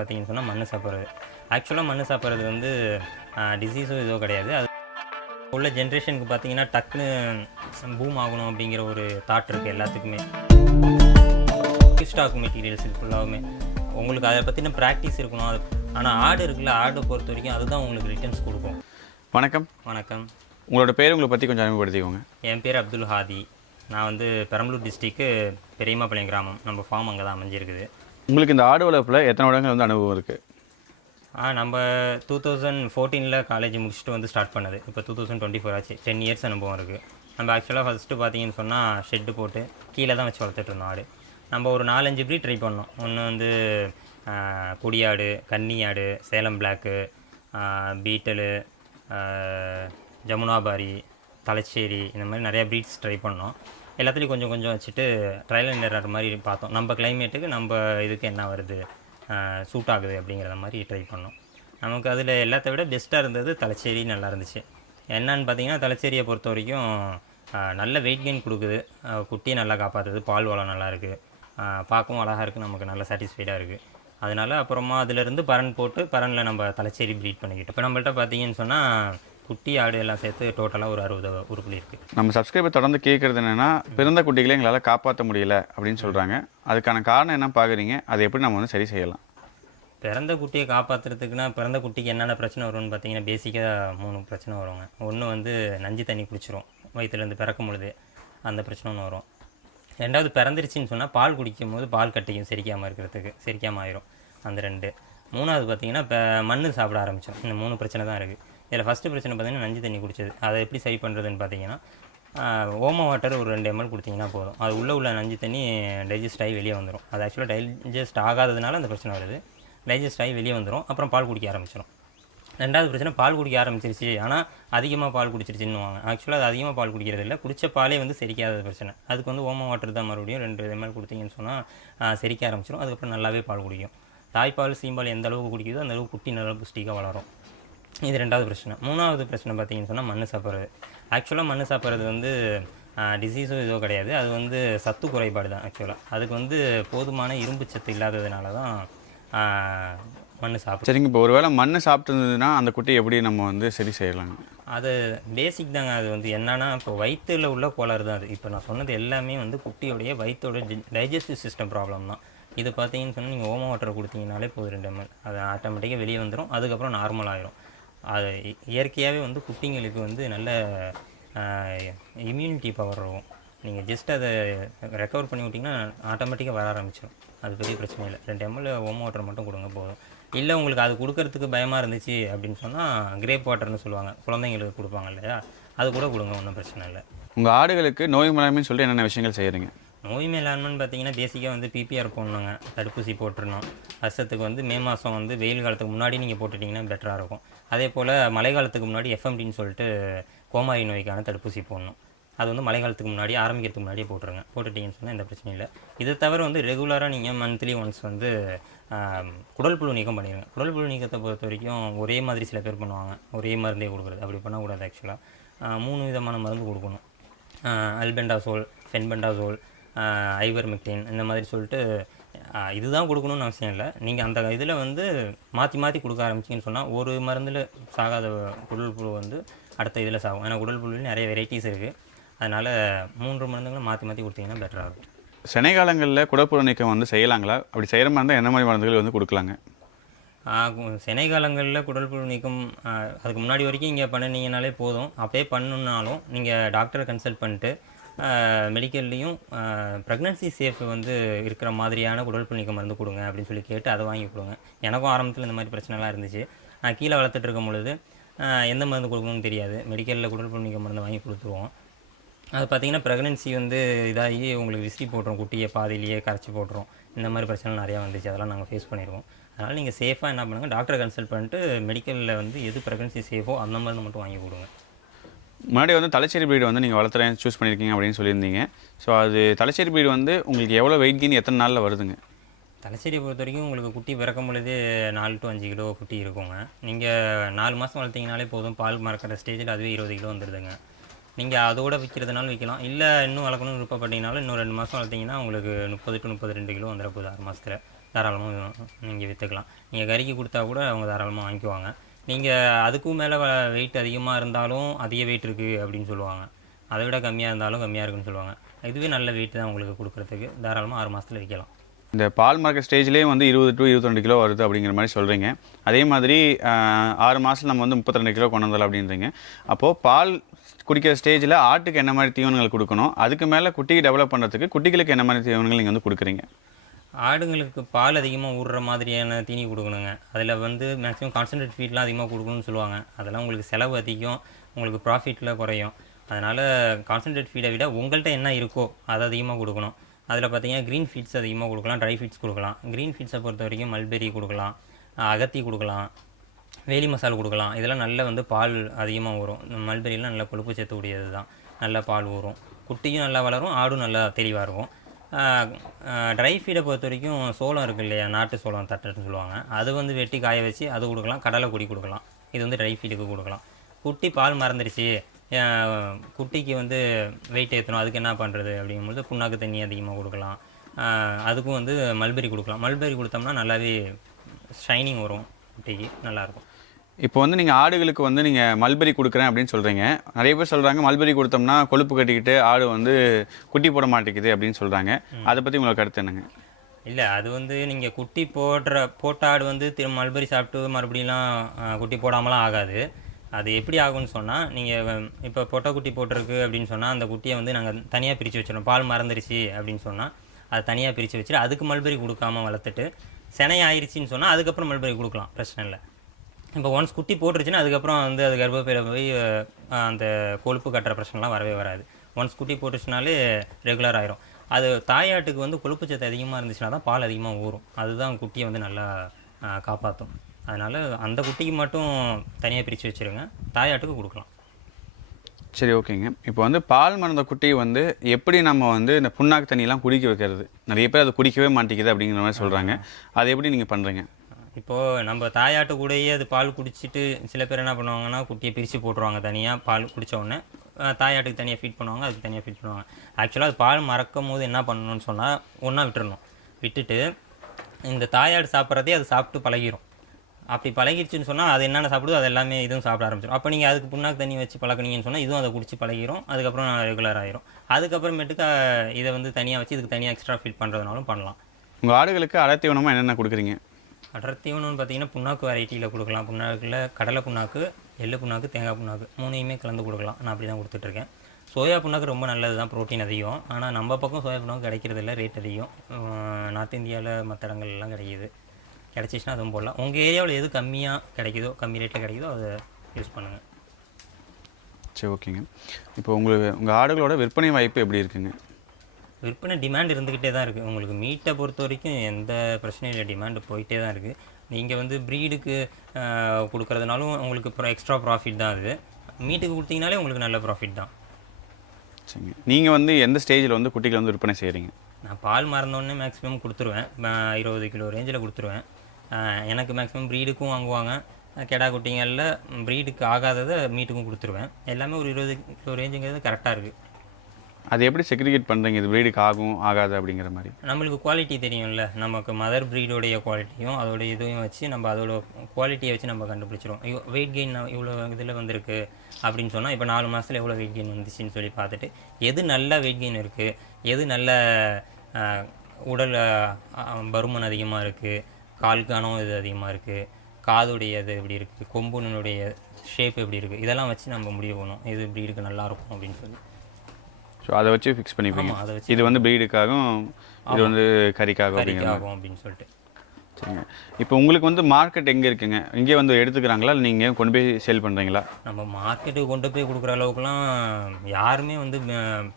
பார்த்தீங்கன்னு சொன்னால் மண் சாப்பிட்றது. ஆக்சுவலாக மண் சாப்பிட்றது வந்து டிசீஸும் இதுவும் கிடையாது. அது உள்ள ஜென்ரேஷனுக்கு பார்த்தீங்கன்னா டக்குன்னு பூம் ஆகணும் அப்படிங்கிற ஒரு தாட் இருக்குது எல்லாத்துக்குமே. ஸ்டாக் மெட்டீரியல்ஸ் இது ஃபுல்லாகவுமே உங்களுக்கு அதை பற்றின ப்ராக்டிஸ் இருக்கணும். அது ஆனால் ஆடு இருக்குல்ல ஆடை பொறுத்த வரைக்கும் அதுதான் உங்களுக்கு ரிட்டர்ன்ஸ் கொடுக்கும். வணக்கம். வணக்கம். உங்களோட பேர் உங்களை பற்றி கொஞ்சம் அறிமுகப்படுத்திக்கோங்க. என் பேர் அப்துல் ஹாதி. நான் வந்து பெரம்பலூர் டிஸ்ட்ரிக்கு பெரியமாப்பாளையம் கிராமம். நம்ம ஃபார்ம் அங்கே தான் அமைஞ்சிருக்குது. உங்களுக்கு இந்த ஆடு வளர்ப்பில் எத்தனை வருடங்கள் வந்து அனுபவம் இருக்குது ஆ நம்ம டூ தௌசண்ட் ஃபோர்டீனில் காலேஜ் முடிச்சுட்டு வந்து ஸ்டார்ட் பண்ணது. இப்போ டூ தௌசண்ட் டுவெண்ட்டி ஃபோர் ஆச்சு. டென் இயர்ஸ் அனுபவம் இருக்குது நம்ம ஆக்சுவலாக ஃபஸ்ட்டு பார்த்தீங்கன்னு சொன்னால் ஷெட்டு போட்டு கீழே தான் வச்சு வளர்த்துட்டு இருந்தோம் ஆடு. நம்ம ஒரு நாலஞ்சு ப்ரீட் ட்ரை பண்ணோம். ஒன்று வந்து கொடியாடு கன்னி ஆடு சேலம் பிளாக்கு பீட்டலு ஜமுனாபாரி தலச்சேரி இந்த மாதிரி நிறையா ப்ரீட்ஸ் ட்ரை பண்ணோம். எல்லாத்துலேயும் கொஞ்சம் கொஞ்சம் வச்சுட்டு ட்ரையல் அண்ட் எரர் மாதிரி பார்த்தோம். நம்ம கிளைமேட்டுக்கு நம்ம இதுக்கு என்ன வருது சூட் ஆகுது அப்படிங்கிற மாதிரி ட்ரை பண்ணோம். நமக்கு அதில் எல்லாத்த விட பெஸ்ட்டாக இருந்தது தலைச்சேரி நல்லா இருந்துச்சு. என்னன்னு பார்த்தீங்கன்னா தலைச்சேரியை பொறுத்த வரைக்கும் நல்ல வெயிட் கெயின் கொடுக்குது. குட்டியை நல்லா காப்பாற்றுது பால் வளம் நல்லா இருக்குது பார்க்கவும் அழகாக இருக்குது நமக்கு நல்ல சாட்டிஸ்ஃபைடாக இருக்குது அதனால அப்புறமா அதிலிருந்து பரன் போட்டு பரனில் நம்ம தலைச்சேரி ப்ரீட் பண்ணிக்கிட்டோம். இப்போ நம்மள்ட்ட பார்த்தீங்கன்னு சொன்னால் குட்டி ஆடு எல்லாம் சேர்த்து டோட்டலாக ஒரு அறுபது உருப்படி இருக்குது நம்ம சப்ஸ்கிரைபர் தொடர்ந்து கேட்குறது என்னென்னா பிறந்த குட்டிகளை எங்களால் காப்பாற்ற முடியல அப்படின்னு சொல்கிறாங்க அதுக்கான காரணம் என்ன பார்க்குறீங்க அதை எப்படி நம்ம வந்து சரி செய்யலாம்? பிறந்த குட்டியை காப்பாற்றுறதுக்குன்னா பிறந்த குட்டிக்கு என்னென்ன பிரச்சனை வரும்னு பார்த்தீங்கன்னா பேசிக்காக மூணு பிரச்சனை வருங்க. ஒன்று வந்து நஞ்சு தண்ணி குடிச்சிரும். வயிற்றுலேருந்து பிறக்கும் பொழுது அந்த பிரச்சனை ஒன்று வரும். ரெண்டாவது பிறந்துருச்சுன்னு சொன்னால் பால் குடிக்கும் போது பால் கட்டிக்கும் செரிக்காமல் இருக்கிறதுக்கு செரிக்காமல் ஆயிரும். அந்த ரெண்டு. மூணாவது பார்த்தீங்கன்னா இப்போ மண் சாப்பிட ஆரம்பிச்சோம். இந்த மூணு பிரச்சனை தான் இருக்குது இதில் ஃபஸ்ட்டு பிரச்சனை பார்த்தீங்கன்னா நஞ்சு தண்ணி குடிச்சது. அதை எப்படி சரி பண்ணுறதுன்னு பார்த்தீங்கன்னா ஓம வாட்டர் ஒரு ரெண்டு எம்எல் கொடுத்தீங்கன்னா போதும். அது உள்ளே உள்ள நஞ்சு தண்ணி டைஜஸ்ட் ஆகி வெளியே வந்துடும் அது ஆக்சுவலாக டைஜஸ்ட் ஆகாததுனால அந்த பிரச்சனை வருது. டைஜஸ்ட் ஆகி வெளியே வந்துடும் அப்புறம் பால் குடிக்க ஆரம்பிச்சிடும் ரெண்டாவது பிரச்சனை பால் குடிக்க ஆரம்பிச்சிருச்சு. ஆனால் அதிகமாக பால் குடிச்சிருச்சுன்னுவாங்க ஆக்சுவலாக அது அதிகமாக பால் குடிக்கிறது இல்லை. குடித்த பாலே வந்து செரிக்காத பிரச்சனை. அதுக்கு வந்து ஓம வாட்டர் தான் மறுபடியும் ரெண்டு எம்எல் கொடுத்தீங்கன்னு சொன்னால் செரிக்க ஆரம்பிச்சிடும் அதுக்கப்புறம் நல்லாவே பால் குடிக்கும். தாய்ப்பால் சீம்பால் எந்த அளவுக்கு குடிக்குதோ அந்த அளவுக்கு குட்டி நல்லா புஷ்டிக்காக வளரும். இது ரெண்டாவது பிரச்சனை. மூணாவது பிரச்சனை பார்த்தீங்கன்னு சொன்னால் மண் சாப்பிட்றது. ஆக்சுவலாக மண் சாப்பிட்றது வந்து டிசீஸும் இதோ கிடையாது. அது வந்து சத்து குறைபாடு தான் ஆக்சுவலாக அதுக்கு வந்து போதுமான இரும்பு சத்து இல்லாததுனால தான் மண் சாப்பிடும் சரிங்க இப்போ ஒருவேளை மண் சாப்பிட்டுருந்ததுன்னா அந்த குட்டி எப்படி நம்ம வந்து சரி செய்யலாங்க அது பேசிக் தாங்க அது வந்து என்னன்னா இப்போ வயிற்றுல உள்ள கோளாறு தான் அது. இப்போ நான் சொன்னது எல்லாமே வந்து குட்டியோடைய வயிற்றோட டைஜஸ்டிவ் சிஸ்டம் ப்ராப்ளம் தான். இது பார்த்தீங்கன்னு சொன்னால் நீங்கள் ஓம வாட்டர் கொடுத்தீங்கனாலே போதும் ரெண்டு எம்எல் அது ஆட்டோமேட்டிக்காக வெளியே வந்துடும் அதுக்கப்புறம் நார்மல் ஆயிரும். அது இ- இயற்கையாகவே வந்து குட்டிங்களுக்கு வந்து நல்ல இம்யூனிட்டி பவர் இருக்கும். நீங்கள் ஜஸ்ட் அதை ரெக்கவர் பண்ணி விட்டிங்கன்னா ஆட்டோமேட்டிக்காக வர ஆரம்பிச்சிடும் அது பெரிய பிரச்சனை இல்லை. ரெண்டு எம்எல் ஓம வாட்டர் மட்டும் கொடுங்க போதும். இல்லை உங்களுக்கு அது கொடுக்கறதுக்கு பயமாக இருந்துச்சு அப்படின்னு சொன்னால் கிரேப் வாட்டர்னு சொல்லுவாங்க. குழந்தைங்களுக்கு கொடுப்பாங்க இல்லையா? அது கூட கொடுங்க ஒன்றும் பிரச்சனை இல்லை. உங்கள் ஆடுகளுக்கு நோய் மனமின்னு சொல்லிட்டு என்னென்ன விஷயங்கள் செய்கிறீங்க நோய் மேலாண்மைன்னு பார்த்தீங்கன்னா பேசிக்காக வந்து பிபிஆர் போடணுங்க. தடுப்பூசி போட்டுருணும் வருஷத்துக்கு வந்து மே மாதம் வந்து வெயில் காலத்துக்கு முன்னாடி நீங்கள் போட்டுட்டிங்கன்னா பெட்டராக இருக்கும். அதே போல் மழை காலத்துக்கு முன்னாடி எஃப்எம்டின்னு சொல்லிட்டு கோமாரி நோய்க்கான தடுப்பூசி போடணும். அது வந்து மழை காலத்துக்கு முன்னாடி ஆரம்பிக்கிறதுக்கு முன்னாடியே போட்டுருங்க. போட்டுட்டிங்கன்னு சொன்னால் எந்த பிரச்சனையும் இல்லை. இதை தவிர வந்து ரெகுலராக நீங்கள் மந்த்லி ஒன்ஸ் வந்து குடல் புழு நீக்கம் பண்ணிடுங்க குடல் புழு நீக்கத்தை பொறுத்த வரைக்கும் ஒரே மாதிரி சில பேர் பண்ணுவாங்க. ஒரே மருந்தே கொடுக்குறது. அப்படி பண்ணக்கூடாது ஆக்சுவலாக மூணு விதமான மருந்து கொடுக்கணும். அல்பெண்டாசோல் ஃபென்பெண்டாசோல் ஐவர்மெக்டின் இந்த மாதிரி சொல்லிட்டு இதுதான் கொடுக்கணும்னு அவசியம் இல்லை. நீங்கள் அந்த இதில் வந்து மாற்றி மாற்றி கொடுக்க ஆரம்பிச்சிங்கன்னு சொன்னால் ஒரு மருந்தில் சாகாத குடல் புழு வந்து அடுத்த இதில் சாகும். ஏன்னா குடல் புழுவில் நிறைய வெரைட்டிஸ் இருக்குது அதனால் மூன்று மருந்துகளும் மாற்றி மாற்றி கொடுத்தீங்கன்னா பெட்டராக இருக்கும். செனை காலங்களில் குடப்புற நீக்கம் வந்து செய்யலாங்களா? அப்படி செய்கிற மாதிரி இருந்தால் என்ன மாதிரி மருந்துகள் வந்து கொடுக்கலாங்க? ஆகும். சினை காலங்களில் குடல் புழு நீக்கம் அதுக்கு முன்னாடி வரைக்கும் இங்கே பண்ணினீங்கனாலே போதும். அப்படியே பண்ணணுன்னாலும் நீங்கள் டாக்டரை கன்சல்ட் பண்ணிட்டு மெடிக்கல்லையும் ப்ரெக்னன்சி சேஃப் வந்து இருக்கிற மாதிரியான குடல் புழு மருந்து கொடுங்க அப்படின்னு சொல்லி கேட்டு அதை வாங்கி கொடுங்க. எனக்கும் ஆரம்பத்தில் இந்த மாதிரி பிரச்சனைலாம் இருந்துச்சு. நான் கீழே வளர்த்துட்டு இருக்கும் பொழுது எந்த மருந்து கொடுக்கணும்னு தெரியாது. மெடிக்கலில் குடல் புழு மருந்து வாங்கி கொடுத்துருவோம். அது பார்த்தீங்கன்னா ப்ரெக்னன்சி வந்து இதாகி உங்களுக்கு விசிறி போட்டுரும் குட்டியை பாதியிலேயே கரைச்சி போட்டுரும். இந்த மாதிரி பிரச்சனை நிறையா வந்துச்சு. அதெல்லாம் நாங்கள் ஃபேஸ் பண்ணிடுவோம் அதனால் நீங்கள் சேஃபாக என்ன பண்ணுங்கள் டாக்டரை கன்சல்ட் பண்ணிட்டு மெடிக்கலில் வந்து எது ப்ரெக்னன்சி சேஃபோ அந்த மருந்து மட்டும் வாங்கி கொடுங்க. முன்னாடி வந்து தலைச்சேரி breed வந்து நீங்கள் வளர்த்துறேன் சூஸ் பண்ணியிருக்கீங்க அப்படின்னு சொல்லியிருந்தீங்க. ஸோ அது தலைச்சேரி பீடு வந்து உங்களுக்கு எவ்வளோ வெயிட் கெயின் எத்தனை நாளில் வருதுங்க? தலைச்சேரியை பொறுத்த வரைக்கும் உங்களுக்கு குட்டி பிறக்கும் பொழுது நாலு டு அஞ்சு கிலோ குட்டி இருக்குங்க. நீங்கள் நாலு மாதம் வளர்த்தீங்கனாலே போதும். பால் மறக்கிற ஸ்டேஜில் அதுவே இருபது கிலோ வந்துடுதுங்க நீங்கள் அதோட விற்கிறதுனாலும் விற்கலாம் இல்லை இன்னும் வளர்க்கணும்னு விருப்பப்பட்டீங்கனாலும் இன்னும் ரெண்டு மாதம் வளர்த்தீங்கன்னா உங்களுக்கு முப்பது டு முப்பது ரெண்டு கிலோ வந்துட போகுது ஆறு மாதத்தில் தாராளமாக நீங்கள் விற்றுக்கலாம் நீங்கள் கறிக்கு கொடுத்தா கூட அவங்க தாராளமாக வாங்கிக்குவாங்க. நீங்கள் அதுக்கும் மேலே வெயிட் அதிகமாக இருந்தாலும் அதிக வெயிட் இருக்குது அப்படின்னு சொல்லுவாங்க. அதை விட கம்மியாக இருந்தாலும் கம்மியாக இருக்குன்னு சொல்லுவாங்க. இதுவே நல்ல வெயிட் தான் உங்களுக்கு கொடுக்குறதுக்கு. தாராளமாக ஆறு மாதத்தில் விற்கலாம் இந்த பால் மார்க்கெட் ஸ்டேஜ்லேயே வந்து இருபது டு இருபத்திரெண்டு கிலோ வருது அப்படிங்கிற மாதிரி சொல்கிறீங்க அதே மாதிரி ஆறு மாதத்தில் நம்ம வந்து முப்பத்திரெண்டு கிலோ கொண்டு வந்துடலாம் அப்படின்றீங்க. அப்போது பால் குடிக்கிற ஸ்டேஜில் ஆட்டுக்கு என்ன மாதிரி தீவனங்கள் கொடுக்கணும்? அதுக்கு மேலே குட்டிக்கு டெவலப் பண்ணுறதுக்கு குட்டிகளுக்கு என்ன மாதிரி தீவனங்கள் நீங்கள் வந்து கொடுக்குறீங்க? ஆடுங்களுக்கு பால் அதிகமாக ஊடுற மாதிரியான தீனி கொடுக்கணுங்க. அதில் வந்து மேக்ஸிமம் கான்சன்ட்ரேட் ஃபீட்லாம் அதிகமாக கொடுக்கணும்னு சொல்லுவாங்க. அதெல்லாம் உங்களுக்கு செலவு அதிகம் உங்களுக்கு ப்ராஃபிட்டில் குறையும். அதனால் கான்சன்ட்ரேட் ஃபீடை விட உங்கள்கிட்ட என்ன இருக்கோ அதை அதிகமாக கொடுக்கணும். அதில் பார்த்தீங்கன்னா க்ரீன் ஃபீட்ஸ் அதிகமாக கொடுக்கலாம் ட்ரை ஃபீட்ஸ் கொடுக்கலாம். க்ரீன் ஃபீட்ஸை பொறுத்த வரைக்கும் மல்பெரி கொடுக்கலாம் அகத்தி கொடுக்கலாம் வேலி மசால் கொடுக்கலாம். இதெல்லாம் நல்ல வந்து பால் அதிகமாக வரும் மல்பெரியெலாம் நல்ல கொழுப்பு சேர்த்துக்கூடியது தான் நல்ல பால் ஊறும். குட்டியும் நல்லா வளரும் ஆடும் நல்லா தெளிவாக இருக்கும். ட்ரை ஃபீடை பொறுத்த வரைக்கும் சோளம் இருக்கு இல்லையா? நாட்டு சோளம் தட்டுன்னு சொல்லுவாங்க. அது வந்து வெட்டி காய வச்சு அது கொடுக்கலாம். கடலை கொடி கொடுக்கலாம். இது வந்து ட்ரை ஃபீடுக்கு கொடுக்கலாம். குட்டி பால் மறந்துடுச்சு குட்டிக்கு வந்து வெயிட் ஏற்றணும் அதுக்கு என்ன பண்ணுறது அப்படிங்கும்போது புண்ணாக்கு தண்ணி அதிகமாக கொடுக்கலாம். அதுக்கும் வந்து மல்பெரி கொடுக்கலாம். மல்பெரி கொடுத்தோம்னா நல்லாவே ஷைனிங் வரும். குட்டிக்கு நல்லாயிருக்கும் இப்போ வந்து நீங்கள் ஆடுகளுக்கு வந்து நீங்கள் மல்பெரி கொடுக்குறேன் அப்படின்னு சொல்கிறீங்க நிறைய பேர் சொல்கிறாங்க மல்பெரி கொடுத்தோம்னா கொழுப்பு கட்டிக்கிட்டு ஆடு வந்து குட்டி போட மாட்டேங்குது அப்படின்னு சொல்கிறாங்க அதை பற்றி உங்களுக்கு கருத்து என்னங்க? இல்லை அது வந்து நீங்கள் குட்டி போடுற போட்ட ஆடு வந்து திரும்ப மல்பரி சாப்பிட்டு மறுபடியும்லாம் அஹ், குட்டி போடாமலாம் ஆகாது. அது எப்படி ஆகும்னு சொன்னால் நீங்கள் இப்போ பொட்டை குட்டி போட்டிருக்கு அப்படின்னு சொன்னால் அந்த குட்டியை வந்து நாங்கள் தனியாக பிரித்து வச்சிடணும் பால் மறந்துருச்சு அப்படின்னு சொன்னால் அதை தனியாக பிரித்து வச்சுட்டு அதுக்கு மல்பரி கொடுக்காம வளர்த்துட்டு சினை ஆயிருச்சுன்னு சொன்னால் அதுக்கப்புறம் மல்பரி கொடுக்கலாம். பிரச்சனை இல்லை. இப்போ ஒன்ஸ் குட்டி போட்டுருச்சுன்னா அதுக்கப்புறம் வந்து அது கர்ப்பப்பையில் போய் அந்த கொழுப்பு கட்டுற பிரச்சனைலாம் வரவே வராது. ஒன்ஸ் குட்டி போட்டுச்சுனாலே ரெகுலர் ஆயிரும். அது தாயாட்டுக்கு வந்து கொழுப்பு சத்து அதிகமாக இருந்துச்சுன்னா தான் பால் அதிகமாக ஊறும். அதுதான் குட்டியை வந்து நல்லா காப்பாற்றும் அதனால் அந்த குட்டிக்கு மட்டும் தனியாக பிரித்து வச்சுருங்க. தாயாட்டுக்கு கொடுக்கலாம். சரி ஓகேங்க. இப்போ வந்து பால் மறந்த குட்டியை வந்து எப்படி நம்ம வந்து இந்த புண்ணாக்கு தண்ணியெல்லாம் குடிக்க வைக்கிறது? நிறைய பேர் அதை குடிக்கவே மாட்டேங்குது அப்படிங்கிற மாதிரி சொல்கிறாங்க அதை எப்படி நீங்கள் பண்ணுறீங்க இப்போது நம்ம தாயாட்டு கூடயே அது பால் குடிச்சிட்டு சில பேர் என்ன பண்ணுவாங்கன்னா குட்டியை பிரித்து போட்டுருவாங்க தனியாக பால் குடித்த உடனே. தாயாட்டுக்கு தனியாக ஃபீட் பண்ணுவாங்க அதுக்கு தனியாக ஃபீட் பண்ணுவாங்க. ஆக்சுவலாக அது பால் மறக்கும் போது என்ன பண்ணணும்னு சொன்னால் ஒன்றா விட்டுறணும். விட்டுட்டு இந்த தாயாடு சாப்பிட்றதே அது சாப்பிட்டு பழகிரும். அப்படி பழகிடுச்சுன்னு சொன்னால் அது என்னென்ன சாப்பிடுதோ அது எல்லாமே இதுவும் சாப்பிட ஆரம்பிச்சிடும் அப்போ நீங்கள் அதுக்கு புண்ணாக்கு தண்ணி வச்சு பழக்கினீங்கன்னு சொன்னால் இதுவும் அதை குடிச்சு பழகிரும். அதுக்கப்புறம் ரெகுலர் ஆகிரும் அதுக்கப்புறமேட்டுக்கு இதை வந்து தனியாக வச்சு இதுக்கு தனியாக எக்ஸ்ட்ரா ஃபீட் பண்ணுறதுனாலும் பண்ணலாம். உங்கள் ஆடுகளுக்கு அடத்தீவனமாக என்னென்ன கொடுக்குறீங்க? அடர் தீவனம்னு பார்த்தீங்கன்னா புண்ணாக்கு வெரைட்டியில் கொடுக்கலாம். புண்ணாக்கில் கடலை புண்ணாக்கு எள்ளு புண்ணாக்கு தேங்காய் புண்ணாக்கு மூணையுமே கலந்து கொடுக்கலாம். நான் அப்படி தான் கொடுத்துட்ருக்கேன். சோயா புண்ணாக்கு ரொம்ப நல்லது தான். ப்ரோட்டீன் அதிகம். ஆனால் நம்ம பக்கம் சோயா புண்ணாக்கு கிடைக்கிறது இல்லை ரேட் அதிகம். நார்த் இந்தியாவில் மற்ற இடங்கள்லாம் கிடைக்கிது. கிடச்சிச்சின்னா அதுவும் போடலாம். உங்கள் ஏரியாவில் எது கம்மியாக கிடைக்குதோ கம்மி ரேட்டில் கிடைக்குதோ அதை யூஸ் பண்ணுங்கள் சரி ஓகேங்க. இப்போ உங்களுக்கு உங்கள் ஆடுகளோட விற்பனை வாய்ப்பு எப்படி இருக்குங்க? விற்பனை டிமாண்ட் இருந்துக்கிட்டே தான் இருக்குது உங்களுக்கு மீட்டை பொறுத்த வரைக்கும் எந்த பிரச்சனையும் இல்லை. டிமாண்டு போயிட்டே தான் இருக்குது நீங்கள் வந்து ப்ரீடுக்கு கொடுக்குறதுனாலும் உங்களுக்கு அப்புறம் எக்ஸ்ட்ரா ப்ராஃபிட் தான் அது. மீட்டுக்கு கொடுத்தீங்கனாலே உங்களுக்கு நல்ல ப்ராஃபிட் தான். சரிங்க நீங்கள் வந்து எந்த ஸ்டேஜில் வந்து குட்டிகளை வந்து விற்பனை செய்கிறீங்க நான் பால் மறந்தோடனே மேக்ஸிமம் கொடுத்துருவேன். இருபது கிலோ ரேஞ்சில் கொடுத்துருவேன். எனக்கு மேக்ஸிமம் ப்ரீடுக்கும் வாங்குவாங்க. கெடா குட்டிங்களில் ப்ரீடுக்கு ஆகாததை மீட்டுக்கும் கொடுத்துருவேன். எல்லாமே ஒரு இருபது கிலோ ரேஞ்சுங்கிறது கரெக்டாக இருக்குது அது எப்படி செக்ரிகேட் பண்ணுறீங்க இது ப்ரீடுக்கு ஆகும் ஆகாது அப்படிங்கிற மாதிரி. நம்மளுக்கு குவாலிட்டி தெரியும்ல. நமக்கு மதர் ப்ரீடோடைய குவாலிட்டியும் அதோட இதையும் வச்சு நம்ம அதோட குவாலிட்டியை வச்சு நம்ம கண்டுபிடிச்சிரும் வெயிட் கெயின் இவ்வளோ இதில் வந்திருக்கு அப்படின்னு சொன்னால் இப்போ நாலு மாதத்தில் எவ்வளோ வெயிட் கெயின் வந்துச்சுன்னு சொல்லி பார்த்துட்டு எது நல்ல வெயிட் கெயின் இருக்குது எது நல்ல உடல் பருமன் அதிகமாக இருக்குது கால் கணம் இது அதிகமாக இருக்குது காதுடைய இது எப்படி இருக்குது கொம்புனுடைய ஷேப் எப்படி இருக்குது இதெல்லாம் வச்சு நம்ம முடிவு பண்ணணும் எது ப்ரீடுக்கு நல்லா இருக்கும் அப்படின்னு சொல்லி. ஸோ அதை வச்சு ஃபிக்ஸ் பண்ணிப்பீங்க. ஆமாம் அதை வச்சு இது வந்து ப்ரீடுக்காகவும் இது வந்து கறிக்காகும் கறிக்கு அப்படிங்கிற மாதிரி. ஆகும் அப்படின்னு சொல்லிட்டு. சரிங்க. இப்போ உங்களுக்கு வந்து மார்க்கெட் எங்கே இருக்குங்க? இங்கே வந்து எடுத்துக்கிறாங்களா? இல்லை நீங்கள் கொண்டு போய் சேல் பண்ணுறீங்களா நம்ம மார்க்கெட்டுக்கு கொண்டு போய் கொடுக்குற அளவுக்குலாம் யாருமே வந்து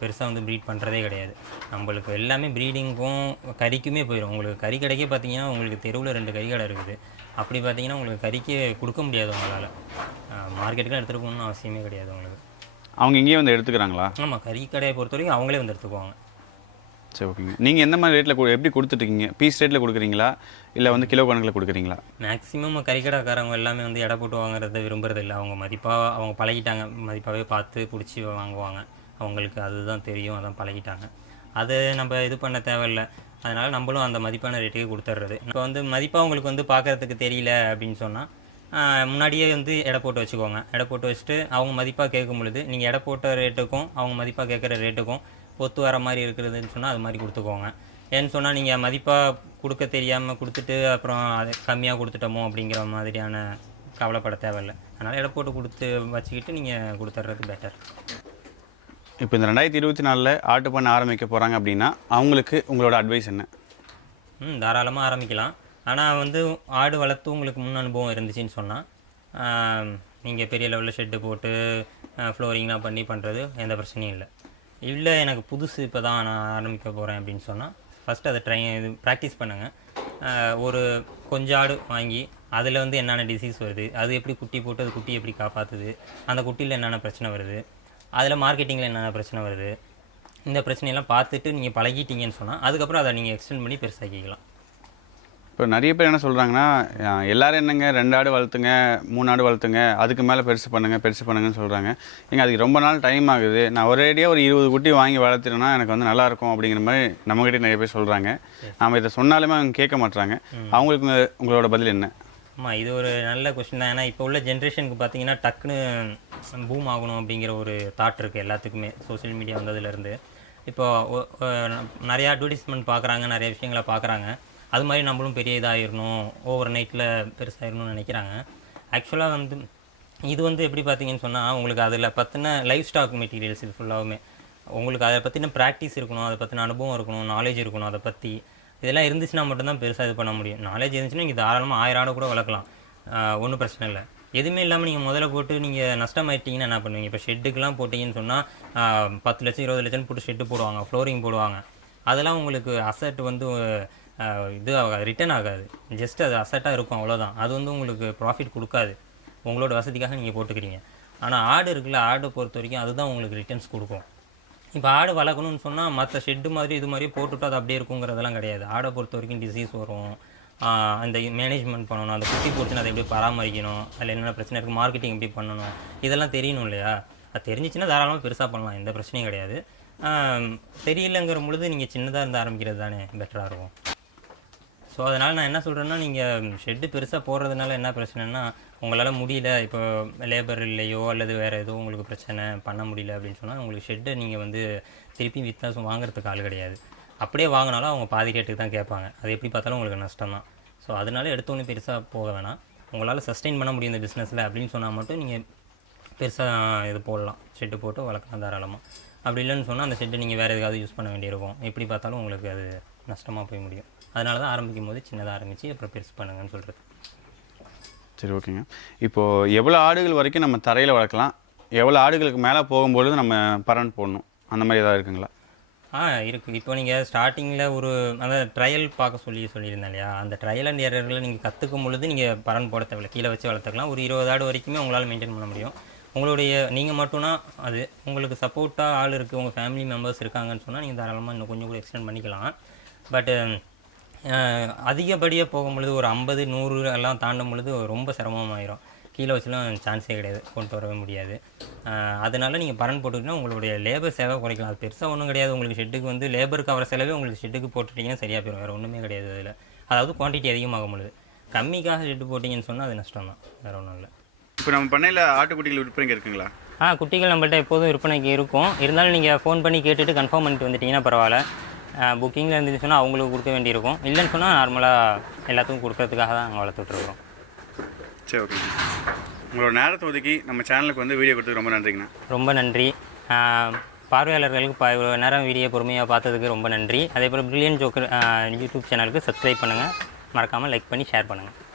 பெருசாக வந்து ப்ரீட் பண்ணுறதே கிடையாது. நம்மளுக்கு எல்லாமே ப்ரீடிங்க்கும் கறிக்குமே போயிடும் உங்களுக்கு கறி கடைக்கே பார்த்தீங்கன்னா உங்களுக்கு தெருவில் ரெண்டு கறி கடை இருக்குது. அப்படி பார்த்தீங்கன்னா உங்களுக்கு கறிக்கே கொடுக்க முடியாது உங்களால். மார்க்கெட்டுக்கு எடுத்துகிட்டு போகணும்னு அவசியமே கிடையாது உங்களுக்கு. அவங்க இங்கேயே வந்து எடுத்துக்கிறாங்களா? ஆமாம் கறி கடையை பொறுத்த வரைக்கும் அவங்களே வந்து எடுத்துக்குவாங்க. சரி ஓகேங்க நீங்கள் எந்த மாதிரி ரேட்டில் எப்படி கொடுத்துட்ருக்கீங்க? பீஸ் ரேட்டில் கொடுக்குறீங்களா? இல்லை வந்து கிலோ கணக்கில் கொடுக்குறீங்களா? மேக்ஸிமம் கறிக்கடைக்காரங்க எல்லாமே வந்து எடை போட்டு வாங்குறத விரும்புறது இல்லை. அவங்க மதிப்பாக அவங்க பழகிட்டாங்க. மதிப்பாகவே பார்த்து பிடிச்சி வாங்குவாங்க. அவங்களுக்கு அதுதான் தெரியும் அதான் பழகிட்டாங்க. அது நம்ம இது பண்ண தேவையில்ல. அதனால் நம்மளும் அந்த மதிப்பான ரேட்டுக்கு கொடுத்துட்றது. இப்போ வந்து மதிப்பாக உங்களுக்கு வந்து பார்க்குறதுக்கு தெரியல அப்படின்னு சொன்னால் முன்னாடியே வந்து எடை போட்டு வச்சுக்கோங்க. எடை போட்டு வச்சுட்டு அவங்க மதிப்பாக கேட்கும் பொழுது நீங்கள் எடை போட்ட ரேட்டுக்கும் அவங்க மதிப்பாக கேட்குற ரேட்டுக்கும் ஒத்து வர மாதிரி இருக்கிறதுன்னு சொன்னால் அது மாதிரி கொடுத்துக்கோங்க. ஏன்னு சொன்னால் நீங்கள் மதிப்பாக கொடுக்க தெரியாமல் கொடுத்துட்டு அப்புறம் அது கம்மியாக கொடுத்துட்டோமோ அப்படிங்கிற மாதிரியான கவலைப்பட தேவையில்லை. அதனால் எடை போட்டு கொடுத்து வச்சுக்கிட்டு நீங்கள் கொடுத்துட்றது பெட்டர் இப்போ இந்த ரெண்டாயிரத்தி இருபத்தி நாலில் ஆட்டு பண்ண ஆரம்பிக்க போகிறாங்க அப்படின்னா அவங்களுக்கு உங்களோட அட்வைஸ் என்ன? ம் தாராளமாக ஆரம்பிக்கலாம். ஆனால் வந்து ஆடு வளர்த்து உங்களுக்கு முன் அனுபவம் இருந்துச்சுன்னு சொன்னால் நீங்கள் பெரிய லெவலில் ஷெட்டு போட்டு ஃப்ளோரிங்லாம் பண்ணி பண்ணுறது எந்த பிரச்சனையும் இல்லை. இல்லை எனக்கு புதுசு இப்போ தான் நான் ஆரம்பிக்க போகிறேன் அப்படின்னு சொன்னால் ஃபஸ்ட்டு அதை ட்ரை இது ப்ராக்டிஸ் பண்ணுங்கள் ஒரு கொஞ்சம் ஆடு வாங்கி அதில் வந்து என்னென்ன டிசீஸ் வருது அது எப்படி குட்டி போட்டு அது குட்டி எப்படி காப்பாற்றுது அந்த குட்டியில் என்னென்ன பிரச்சனை வருது அதில் மார்க்கெட்டிங்கில் என்னென்ன பிரச்சனை வருது இந்த பிரச்சனையெல்லாம் பார்த்துட்டு நீங்கள் பழகிட்டீங்கன்னு சொன்னால் அதுக்கப்புறம் அதை நீங்கள் எக்ஸ்டெண்ட் பண்ணி பெருசாக்கிக்கலாம். இப்போ நிறைய பேர் என்ன சொல்கிறாங்கன்னா எல்லாரும் என்னங்க? ரெண்டு ஆடு வளர்த்துங்க மூணு ஆடு வளர்த்துங்க அதுக்கு மேலே பெருசு பண்ணுங்க பெருசு பண்ணுங்கன்னு சொல்கிறாங்க ஏங்க அதுக்கு ரொம்ப நாள் டைம் ஆகுது. நான் ஒரேடியாக ஒரு இருபது குட்டி வாங்கி வளர்த்துட்டேன்னா எனக்கு வந்து நல்லா இருக்கும் அப்படிங்கிற மாதிரி நம்மகிட்ட நிறைய பேர் சொல்கிறாங்க நாம் இதை சொன்னாலுமே அவங்க கேட்க மாட்றாங்க. அவங்களுக்கு உங்க- உங்களோட பதில் என்ன? ஆமாம் இது ஒரு நல்ல கொஸ்டின் தான். ஏன்னா இப்போ உள்ள ஜென்ரேஷனுக்கு பார்த்தீங்கன்னா டக்குன்னு பூம் ஆகணும் அப்படிங்கிற ஒரு தாட் இருக்குது எல்லாத்துக்குமே சோஷியல் மீடியா வந்ததுலேருந்து இப்போ நிறையா அட்வர்டைஸ்மெண்ட் பார்க்குறாங்க நிறைய விஷயங்களை பார்க்குறாங்க அது மாதிரி நம்மளும் பெரிய இதாகிடணும் ஓவர் நைட்டில் பெருசாகிடணும்னு நினைக்கிறாங்க. ஆக்சுவலாக வந்து இது வந்து எப்படி பார்த்தீங்கன்னு சொன்னால் உங்களுக்கு அதில் பற்றின லைஃப் ஸ்டாக் மெட்டீரியல்ஸ் இது ஃபுல்லாகவுமே உங்களுக்கு அதை பற்றின ப்ராக்டிஸ் இருக்கணும் அதை பற்றின அனுபவம் இருக்கணும் நாலேஜ் இருக்கணும் அதை பற்றி இதெல்லாம் இருந்துச்சுன்னா மட்டும்தான் பெருசாக இது பண்ண முடியும். நாலேஜ் இருந்துச்சுன்னா நீங்கள் தாராளமாக ஆயிரம் ஆடு கூட வளர்க்கலாம். ஒன்றும் பிரச்சனை இல்லை. எதுவுமே இல்லாமல் நீங்கள் முதல்ல போட்டு நீங்கள் நஷ்டமாயிட்டீங்கன்னா என்ன பண்ணுவீங்க? இப்போ ஷெட்டுக்கெலாம் போட்டிங்கன்னு சொன்னால் பத்து லட்சம் இருபது லட்சம் போட்டு ஷெட்டு போடுவாங்க ஃப்ளோரிங் போடுவாங்க. அதெல்லாம் உங்களுக்கு அசட் வந்து இது ஆகாது ரிட்டர்ன் ஆகாது. ஜஸ்ட் அது அசட்டாக இருக்கும் அவ்வளோதான் அது வந்து உங்களுக்கு ப்ராஃபிட் கொடுக்காது. உங்களோட வசதிக்காக நீங்கள் போட்டுக்கிறீங்க. ஆனால் ஆடு இருக்குல்ல ஆடை பொறுத்த வரைக்கும் அதுதான் உங்களுக்கு ரிட்டர்ன்ஸ் கொடுக்கும். இப்போ ஆடு வளர்க்கணும்னு சொன்னால் மற்ற ஷெட்டு மாதிரி இது மாதிரி போட்டுவிட்டு அது அப்படியே இருக்குங்கிறதெல்லாம் கிடையாது. ஆடை பொறுத்த வரைக்கும் டிசீஸ் வரும். அந்த மேனேஜ்மெண்ட் பண்ணணும் அந்த குட்டி போட்டுன்னு அதை எப்படி பராமரிக்கணும் அதில் என்னென்ன பிரச்சனை இருக்குது மார்க்கெட்டிங் எப்படி பண்ணணும் இதெல்லாம் தெரியணும் இல்லையா? அது தெரிஞ்சிச்சுன்னா தாராளமாக பெருசாக பண்ணலாம் எந்த பிரச்சனையும் கிடையாது. தெரியலங்கிற பொழுது நீங்கள் சின்னதாக இருந்து ஆரம்பிக்கிறது தானே பெட்டராக இருக்கும். ஸோ அதனால் நான் என்ன சொல்கிறேன்னா நீங்கள் ஷெட்டு பெருசாக போடுறதுனால என்ன பிரச்சனைனா உங்களால் முடியல. இப்போ லேபர் இல்லையோ அல்லது வேறு ஏதோ உங்களுக்கு பிரச்சனை பண்ண முடியல அப்படின்னு சொன்னால் உங்களுக்கு ஷெட்டை நீங்கள் வந்து திருப்பி வித்தாசம் வாங்குறதுக்கு ஆள் கிடையாது. அப்படியே வாங்கினாலும் அவங்க பாதி கேட்டுக்கு தான் கேட்பாங்க. அது எப்படி பார்த்தாலும் உங்களுக்கு நஷ்டம் தான். ஸோ அதனால எடுத்தோன்னே பெருசாக போக வேணாம். உங்களால் சஸ்டெயின் பண்ண முடியும் இந்த பிஸ்னஸில் அப்படின்னு சொன்னால் மட்டும் நீங்கள் பெருசாக இது போடலாம். ஷெட்டு போட்டு வளர்க்கலாம் தாராளமாக அப்படி இல்லைன்னு சொன்னால் அந்த ஷெட்டை நீங்கள் வேறு எதுக்காவது யூஸ் பண்ண வேண்டியிருக்கும். எப்படி பார்த்தாலும் உங்களுக்கு அது நஷ்டமாக போய் முடியும். அதனால தான் ஆரம்பிக்கும் போது சின்னதாக ஆரம்பித்து அப்புறம் பெருசு பண்ணுங்கன்னு சொல்கிறது சரி ஓகேங்க. இப்போது எவ்வளோ ஆடுகள் வரைக்கும் நம்ம தரையில் வளர்க்கலாம்? எவ்வளோ ஆடுகளுக்கு மேலே போகும்பொழுது நம்ம பரன் போடணும்? அந்த மாதிரி ஏதாவது இருக்குங்களா? ஆ இருக்குது இப்போ நீங்கள் ஸ்டார்டிங்கில் ஒரு அந்த ட்ரையல் பார்க்க சொல்லி சொல்லியிருந்தேன் இல்லையா? அந்த ட்ரையல் அண்ட் எரரில் நீங்கள் கற்றுக்கும் பொழுது நீங்கள் பரன் போட தேவையில்ல. கீழே வச்சு வளர்த்துக்கலாம். ஒரு இருபது ஆடு வரைக்குமே உங்களால் மெயின்டைன் பண்ண முடியும். உங்களுடைய நீங்கள் மட்டும்னா அது உங்களுக்கு சப்போர்ட்டாக ஆள் இருக்குது உங்கள் ஃபேமிலி மெம்பர்ஸ் இருக்காங்கன்னு சொன்னால் நீங்கள் தாராளமாக இன்னும் கொஞ்சம் கூட எக்ஸ்டெண்ட் பண்ணிக்கலாம். பட்டு அதிகப்படியாக போகும்பொழுது ஒரு ஐம்பது நூறு எல்லாம் தாண்டும் பொழுது ரொம்ப சிரமமாயிரும். கீழே வச்சுலாம் சான்ஸே கிடையாது கொண்டு வரவே முடியாது. அதனால் நீங்கள் பரன் போட்டுக்கிட்டால் உங்களுடைய லேபர் செலவை குறைக்கலாம். அது பெருசாக ஒன்றும் கிடையாது. உங்களுக்கு ஷெட்டுக்கு வந்து லேபருக்கு அவர செலவே உங்களுக்கு ஷெட்டுக்கு போட்டுட்டீங்கன்னா சரியாக போயிடும் வேறு ஒன்றுமே கிடையாது அதில். அதாவது குவான்டிட்டி அதிகமாகும் பொழுது. கம்மிக்காக ஷெட்டு போட்டிங்கன்னு சொன்னால் அது நஷ்டம் தான் வேறு ஒன்றும் இல்லை. இப்போ நம்ம பண்ணையில் ஆட்டுக்குட்டிகள் விற்பனைங்க இருக்குங்களா? ஆ குட்டிகள் நம்மள்ட்ட எப்போதும் விற்பனைக்கு இருக்கும். இருந்தாலும் நீங்கள் ஃபோன் பண்ணி கேட்டுட்டு கன்ஃபார்ம் பண்ணிட்டு வந்துட்டீங்கன்னா பரவாயில்ல. புக்கிங்கில் இருந்துச்சு சொன்னால் அவங்களுக்கு கொடுக்க வேண்டியிருக்கும். இல்லைன்னு சொன்னால் நார்மலாக எல்லாத்துக்கும் கொடுக்கறதுக்காக தான் நாங்கள் வளர்த்துட்ருக்குறோம் சரி ஓகேங்க உங்களோட நேரத்தை ஒதுக்கி நம்ம சேனலுக்கு வந்து வீடியோ கொடுத்தது ரொம்ப நன்றிங்கண்ணா. ரொம்ப நன்றி. பார்வையாளர்களுக்கு ப இவ்வளோ நேரம் வீடியோ பொறுமையாக பார்த்ததுக்கு ரொம்ப நன்றி. அதே போல் பிரில்லியன் ஜோக்கர் யூடியூப் சேனலுக்கு சப்ஸ்கிரைப் பண்ணுங்கள் மறக்காமல் லைக் பண்ணி ஷேர் பண்ணுங்கள்